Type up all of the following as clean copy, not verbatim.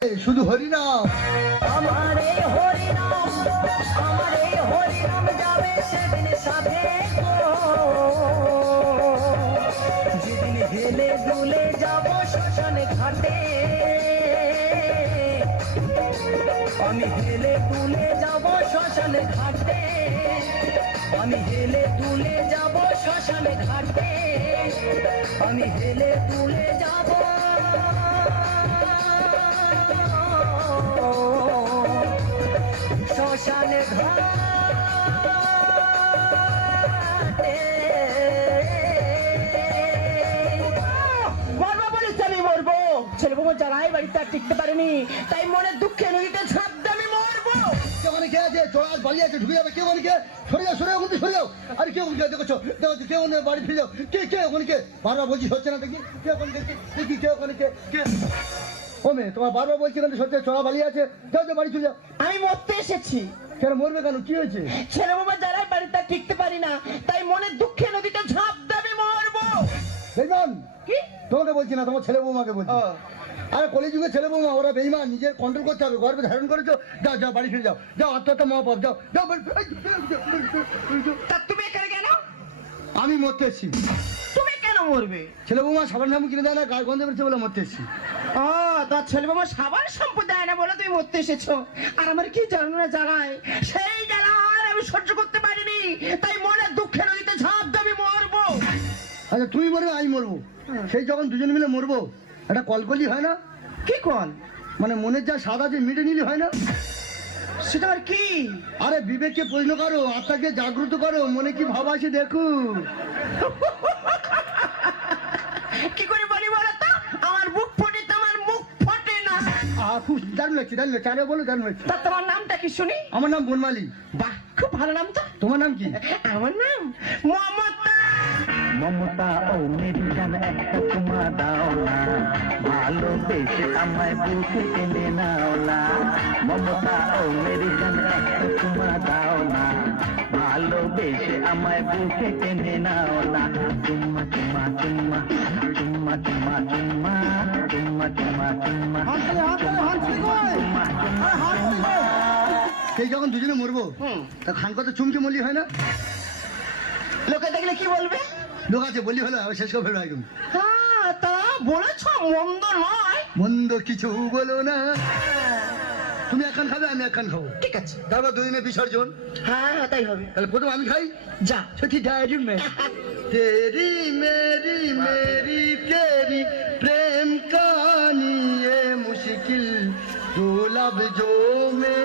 শুধু হরিনাম আমার এই হরিনাম, আমার এই হরিনাম যাবে সেদিন সাধে গো। যেদিন হেলে দুলে যাব শ্মশানে ঘাটে, আমি হেলে দুলে যাব শ্মশানে ঘাটে, আমি হেলে দুলে যাব শ্মশানে ঘাটে, আমি হেলে দুলে যাব শ্মশানে ঘাটে। মরবো বলিস আমি মরবো। ছেলে বউ যারাই বাড়িতে আর টিকতে পারেনি, তাই মনের দুঃখে নদীতে ঝাঁপ দিয়ে আমি মরবো। কেমন কে আছে চোরা বাড়ি আছে ঢুকে যাবে কেউ অনেকে সরে যাও সরে যাও কিন্তু সরে যাও আর কেউ দেখছো দেখো কেউ বাড়ি ফিরে যাও কে ওখানে বারবার বলছি হচ্ছে না দেখি কে ওখানে দেখি কে ওখানে কে ও মেয়ে তোমার বারবার বলছি কিন্তু সত্যি চোরা বাড়ি আছে যাও যাও বাড়ি চলে যাও। আমি মরতে এসেছি। কেন মরবে কেন কি হয়েছে? ছেলে বাবা যারাই বাড়িতে আর টিকতে পারি না, তাই মনের দুঃখে নদীতে ঝাঁপ দিয়ে আমি মরবো। বেইমান কি তোমাকে বলছি না তোমার ছেলে বৌমাকে বলছি। আরে কলিযুগে ছেলে বৌমা ওরা বেইমান, নিজের কন্ট্রোল করতে হবে, গর্বে ধারণ করেছো, যাও যাও বাড়ি ফিরে যাও, যাও আত্মহত্যা মহাপাপ, যাও যাও তা তুমি এখানে কেন? আমি মরতে এসছি। তুমি কেন মরবে? ছেলে বৌমা সাবান শ্যাম্পু কিনে দেয় না, গায়ে গন্ধে বেরোচ্ছে বলে মরতে এসছি। ও তোর ছেলে বাবা সাবান শ্যাম্পু দেয় না বলে তুমি মরতে এসেছো। আর আমার কি জ্বালানো জ্বালায়, সেই জ্বালা আর আমি সহ্য করতে পারিনি, তাই মনের দুঃখে নদীতে ঝাঁপ দিয়ে আমি মরবো। আচ্ছা তুমি মরবে আমি মরবো, সেই যখন দুজন মিলে মরবো একটা কলকলি হয় না? কি কল? মানে মনের যা স্বাদ আছে মিটে নিলে হয় না? সেটা আর কি? আরে বিবেককে প্রশ্ন করো, আত্মাকে জাগ্রত করো, মনে কি ভাব আছে দেখো। কি করে বলি বলো তো, আমার বুক ফোটে তো আমার মুখ ফোটে না। খুব দারুণ লাগছে দারুণ লাগছে, আরে বলো দারুণ লাগছে। তা তোমার নামটা কি শুনি? আমার নাম বনমালী। বাহ, খুব ভালো নাম তো। তোমার নাম কি? আমার নাম মমতা। মমতা ও মেরি জান একটা চুমা দাও না, ভালোবেসে আমায় বুকে টেনে নাও না। মমতা ও মেরি জান একটা চুমা দাও না, ভালোবেসে আমায় বুকে টেনে নাও না। চুম্মা চুম্মা চুম্মা চুম্মা চুম্মা চুম্মা চুম্মা চুম্মা চুম্মা চুম্মা। সেই যখন দুজনে মরবো তা খান কত চুমকে মরলি হয় না? লোকে দেখলে কি বলবে? লোক আছে বললি হলো শেষ করে ফেলবো একদম। হ্যাঁ তা বলেছ, মন্দ নয়। মন্দ কিছু বলো না, তুমি একখান খাবে আমি একখান খাবো, ঠিক আছে। তারপর দুদিনে বিসর্জন। হ্যাঁ তাই হবে। তাহলে প্রথম আমি খাই। যা। সত্যি ডায়েরি মে তেরি মেরি মেরি তেরি প্রেম কাহানি এ মুশকিল দো লফজো মে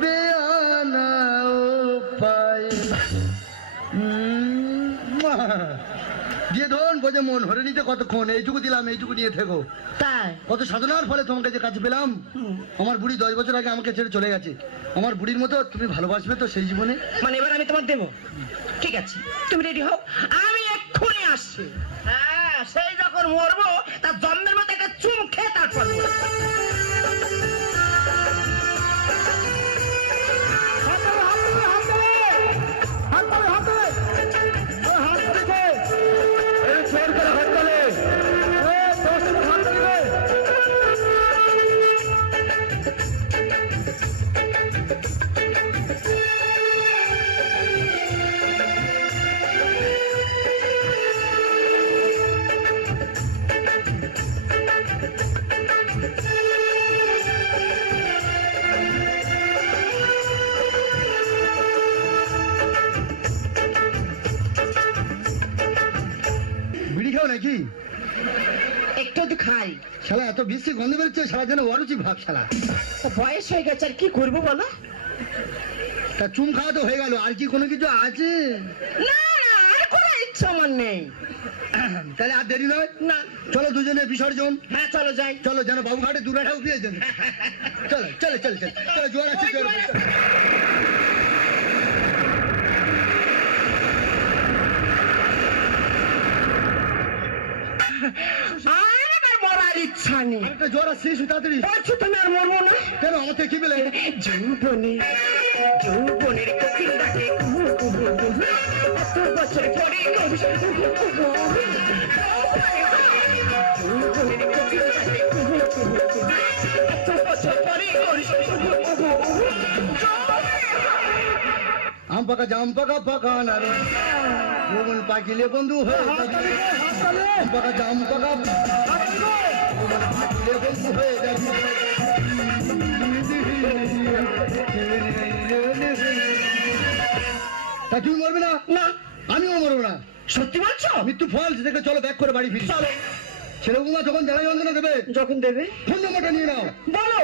বেয়ানা ও পায়ে। দিয়ে ধরুন বোঝে মন হরে নিতে কতক্ষণ, এইটুকু দিলাম এইটুকু নিয়ে থেকো। তাই কত সাধনার ফলে তোমাকে যে কাছে পেলাম। আমার বুড়ি 10 বছর আগে আমাকে ছেড়ে চলে গেছে, আমার বুড়ির মতো তুমি ভালোবাসবে তো সেই জীবনে? মানে এবার আমি তোমার দেবো। ঠিক আছে, তুমি রেডি হও, আমি এক্ষুনি আসছি। হ্যাঁ, সেই যখন মরবো তার জন্মের মতো একটা চুম খেয়ে তারপর বিড়ি খাও নাকি? একটু একটু খাই। শালা এত বেশি গন্ধ বেরোচ্ছে, শালা যেন অরুচি ভাব শালা। তো বয়স হয়ে গেছে, আর কি করবো বলো? তা চুম খাওয়া তো হয়ে গেল, আর কি কোনো কিছু আছে? না না, আর কোনো ইচ্ছা আমার নেই। তাহলে আর দেরি নয়, না। চলো দুজনে বিসর্জন। হ্যাঁ চলো যাই। চলো যেন বাবুঘাটে দুরাটা উঠিয়ে যেন। চলো চলো চলো চলো চলো, জোয়ার আছে জোয়ার আছে। আর এবার মরার ইচ্ছা নেই। আরেকটা জ্বর আসছে, তাড়াতাড়ি। বলছো তুমি আর মরবো না? কেন আমাকে কি পেলে? যৌবনের কোকিল ডাকে কুহু কুহু কুহু, এত বছর পরে যৌবনের কোকিল ডাকে কুহু কুহু কুহু, এত জাম পাকা পাকা না রে ভুবন পাকিলে বন্ধু হয়ে যাবি জাম পাকা ভুবন পাকিলে বন্ধু হয়ে যাবি তা তুমি মরবে না? না আমিও মরবো না। সত্যি বলছো? মৃত্যু ফল থেকে চলো ব্যাক করে বাড়ি ফিরি। চলো। ছেলে বৌমা যখন জানা যন্ত্রণা দেবে যখন দেবে ফোন নম্বরটা নিয়ে নাও। বলো।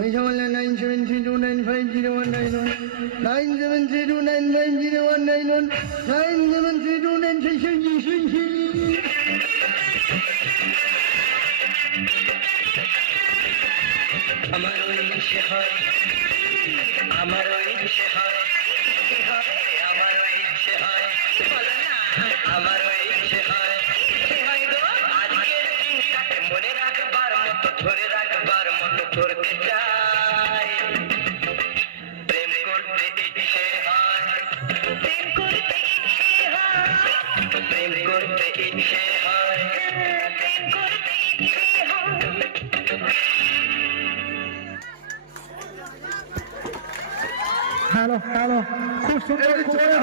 ওই সময় 973295019 973295019 973295019 আমারও ইচ্ছে হয় আমারও ইচ্ছে হয় কি হবে আমারও ইচ্ছে হয় বলো না আমারও ইচ্ছে হয় কি হয় গো আজকের দিনটাকে মনে রাখবার মতো ধরে রাখবার মতো করতে চাই প্রেম করতে ইচ্ছে হয় প্রেম করতে ইচ্ছে হয় প্রেম করতে ইচ্ছে হয় প্রেম করতে ইচ্ছে হয় হ্যালো খুব সুন্দর করে